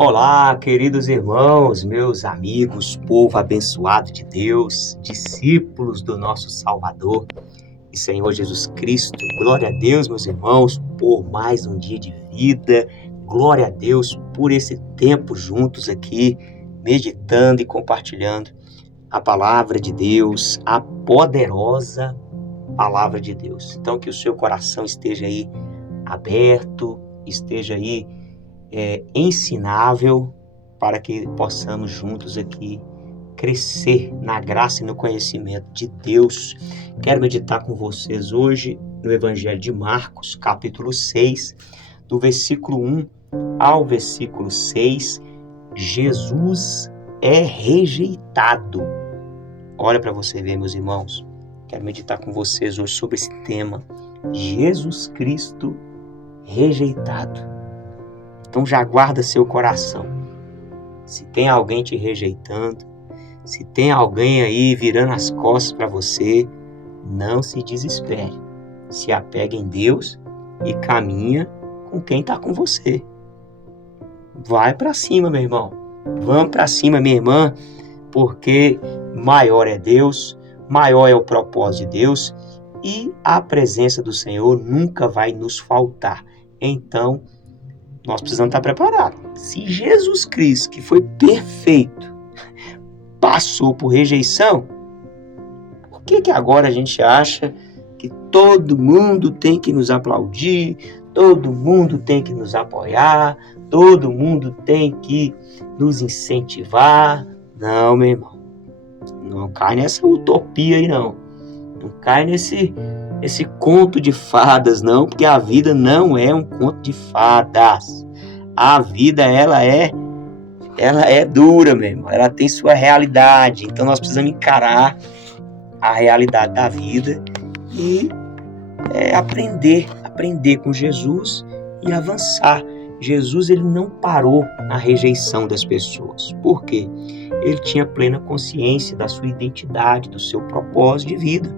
Olá, queridos irmãos, meus amigos, povo abençoado de Deus, discípulos do nosso Salvador e Senhor Jesus Cristo. Glória a Deus, meus irmãos, por mais um dia de vida. Glória a Deus por esse tempo juntos aqui, meditando e compartilhando a palavra de Deus, a poderosa palavra de Deus. Então, que o seu coração esteja aí aberto, esteja aí ensinável, para que possamos juntos aqui crescer na graça e no conhecimento de Deus. Quero meditar com vocês hoje no Evangelho de Marcos, capítulo 6, do versículo 1 ao versículo 6. Jesus é rejeitado. Olha para você ver, meus irmãos. Quero meditar com vocês hoje sobre esse tema. Jesus Cristo rejeitado. Então já guarda seu coração. Se tem alguém te rejeitando, se tem alguém aí virando as costas para você, não se desespere. Se apega em Deus e caminha com quem está com você. Vai para cima, meu irmão. Vamos para cima, minha irmã, porque maior é Deus, maior é o propósito de Deus e a presença do Senhor nunca vai nos faltar. Então, nós precisamos estar preparados. Se Jesus Cristo, que foi perfeito, passou por rejeição, por que agora a gente acha que todo mundo tem que nos aplaudir, todo mundo tem que nos apoiar, todo mundo tem que nos incentivar? Não, meu irmão. Não cai nessa utopia aí, não. Não cai nesse conto de fadas, não, porque a vida não é um conto de fadas. A vida, ela é dura, meu irmão. Ela tem sua realidade. Então, nós precisamos encarar a realidade da vida e aprender com Jesus e avançar. Jesus, ele não parou na rejeição das pessoas. Por quê? Ele tinha plena consciência da sua identidade, do seu propósito de vida.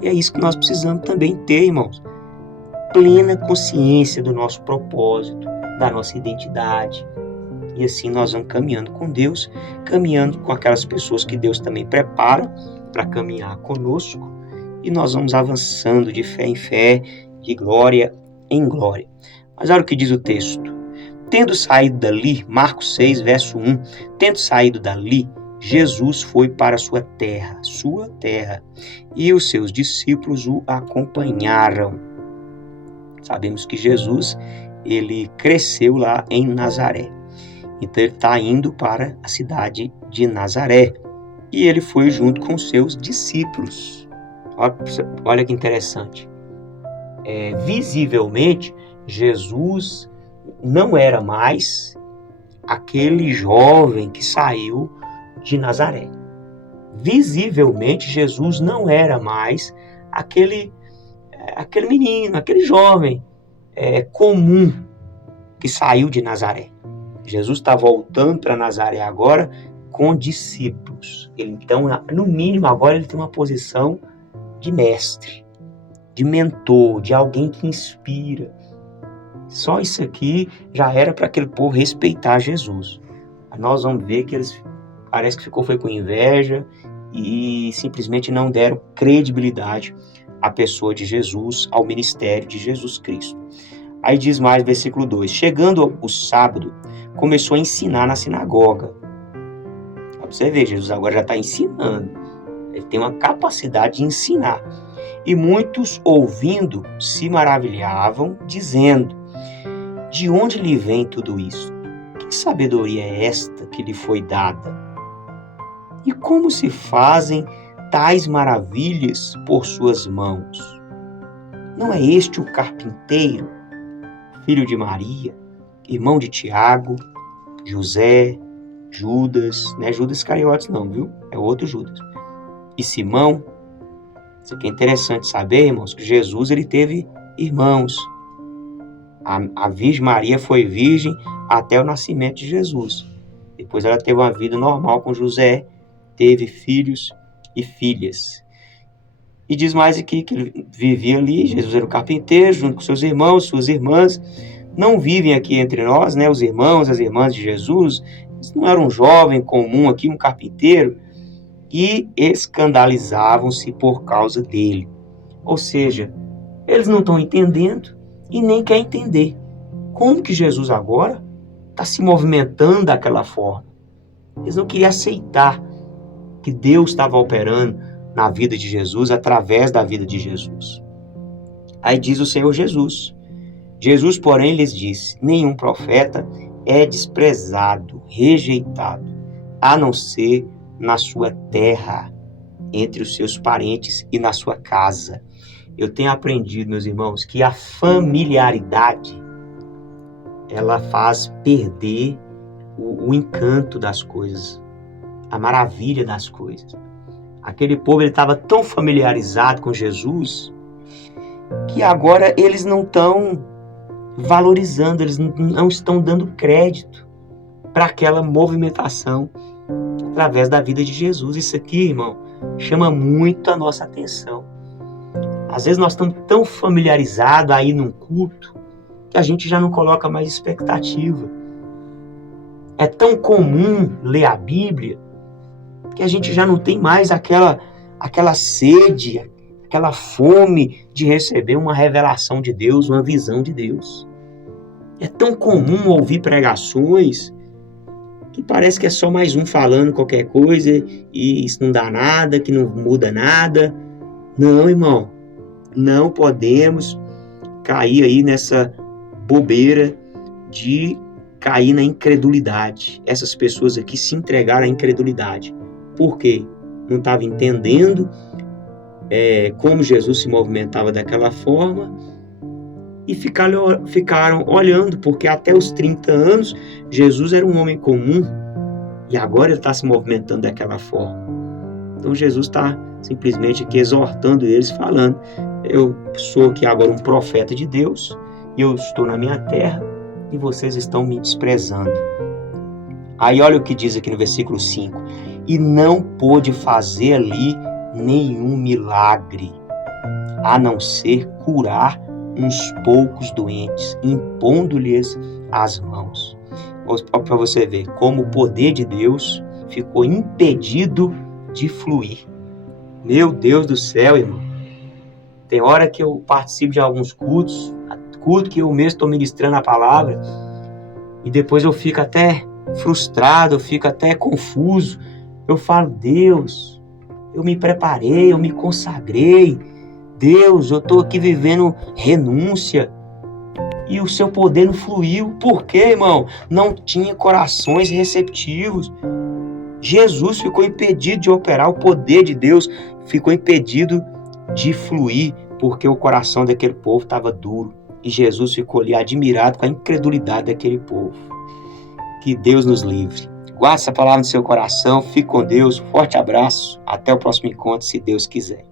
E é isso que nós precisamos também ter, irmãos. Plena consciência do nosso propósito, da nossa identidade. E assim nós vamos caminhando com Deus, caminhando com aquelas pessoas que Deus também prepara para caminhar conosco. E nós vamos avançando de fé em fé, de glória em glória. Mas olha o que diz o texto. Tendo saído dali, Marcos 6, verso 1, tendo saído dali, Jesus foi para sua terra, e os seus discípulos o acompanharam. Sabemos que Jesus, ele cresceu lá em Nazaré. Então ele está indo para a cidade de Nazaré. E ele foi junto com os seus discípulos. Olha que interessante. Visivelmente, Jesus não era mais aquele jovem que saiu de Nazaré. Visivelmente, Jesus não era mais aquele menino, aquele jovem comum que saiu de Nazaré. Jesus está voltando para Nazaré agora com discípulos. Então, no mínimo, agora ele tem uma posição de mestre, de mentor, de alguém que inspira. Só isso aqui já era para aquele povo respeitar Jesus. Nós vamos ver que eles parece que foi com inveja e simplesmente não deram credibilidade à pessoa de Jesus, ao ministério de Jesus Cristo. Aí diz mais, versículo 2, chegando o sábado, começou a ensinar na sinagoga. Para você ver, Jesus agora já está ensinando. Ele tem uma capacidade de ensinar. E muitos, ouvindo, se maravilhavam, dizendo, de onde lhe vem tudo isso? Que sabedoria é esta que lhe foi dada? E como se fazem tais maravilhas por suas mãos? Não é este o carpinteiro, filho de Maria, irmão de Tiago, José, Judas, não é Judas Iscariotes não, viu? É outro Judas. E Simão. Isso aqui é interessante saber, irmãos, que Jesus ele teve irmãos. A Virgem Maria foi virgem até o nascimento de Jesus. Depois ela teve uma vida normal com José, teve filhos e filhas. E diz mais aqui que ele vivia ali, Jesus era o carpinteiro, junto com seus irmãos, suas irmãs, não vivem aqui entre nós, né? Os irmãos, as irmãs de Jesus, eles não eram um jovem comum aqui, um carpinteiro, e escandalizavam-se por causa dele. Ou seja, eles não estão entendendo e nem querem entender como que Jesus agora está se movimentando daquela forma. Eles não queriam aceitar que Deus estava operando na vida de Jesus, através da vida de Jesus. Aí diz o Senhor Jesus. Jesus, porém, lhes disse: nenhum profeta é desprezado, rejeitado, a não ser na sua terra, entre os seus parentes e na sua casa. Eu tenho aprendido, meus irmãos, que a familiaridade, ela faz perder o encanto das coisas, a maravilha das coisas. Aquele povo estava tão familiarizado com Jesus que agora eles não estão valorizando, eles não estão dando crédito para aquela movimentação através da vida de Jesus. Isso aqui, irmão, chama muito a nossa atenção. Às vezes nós estamos tão familiarizados aí num culto que a gente já não coloca mais expectativa. É tão comum ler a Bíblia que a gente já não tem mais aquela sede, aquela fome de receber uma revelação de Deus, uma visão de Deus. É tão comum ouvir pregações que parece que é só mais um falando qualquer coisa e isso não dá nada, que não muda nada. Não, irmão, não podemos cair aí nessa bobeira de cair na incredulidade. Essas pessoas aqui se entregaram à incredulidade. Por quê? Não estavam entendendo como Jesus se movimentava daquela forma e ficaram olhando, porque até os 30 anos Jesus era um homem comum e agora ele está se movimentando daquela forma. Então Jesus está simplesmente aqui exortando eles, falando: eu sou aqui agora um profeta de Deus e eu estou na minha terra e vocês estão me desprezando. Aí olha o que diz aqui no versículo 5: e não pôde fazer ali nenhum milagre, a não ser curar uns poucos doentes, impondo-lhes as mãos. Para você ver como o poder de Deus ficou impedido de fluir. Meu Deus do céu, irmão. Tem hora que eu participo de alguns culto que eu mesmo estou ministrando a palavra, e depois eu fico até frustrado, eu fico até confuso. Eu falo: Deus, eu me preparei, eu me consagrei. Deus, eu estou aqui vivendo renúncia e o seu poder não fluiu. Por quê, irmão? Não tinha corações receptivos. Jesus ficou impedido de operar, o poder de Deus ficou impedido de fluir, porque o coração daquele povo estava duro. E Jesus ficou ali admirado com a incredulidade daquele povo. Que Deus nos livre. Guarde essa palavra no seu coração, fique com Deus, forte abraço, até o próximo encontro, se Deus quiser.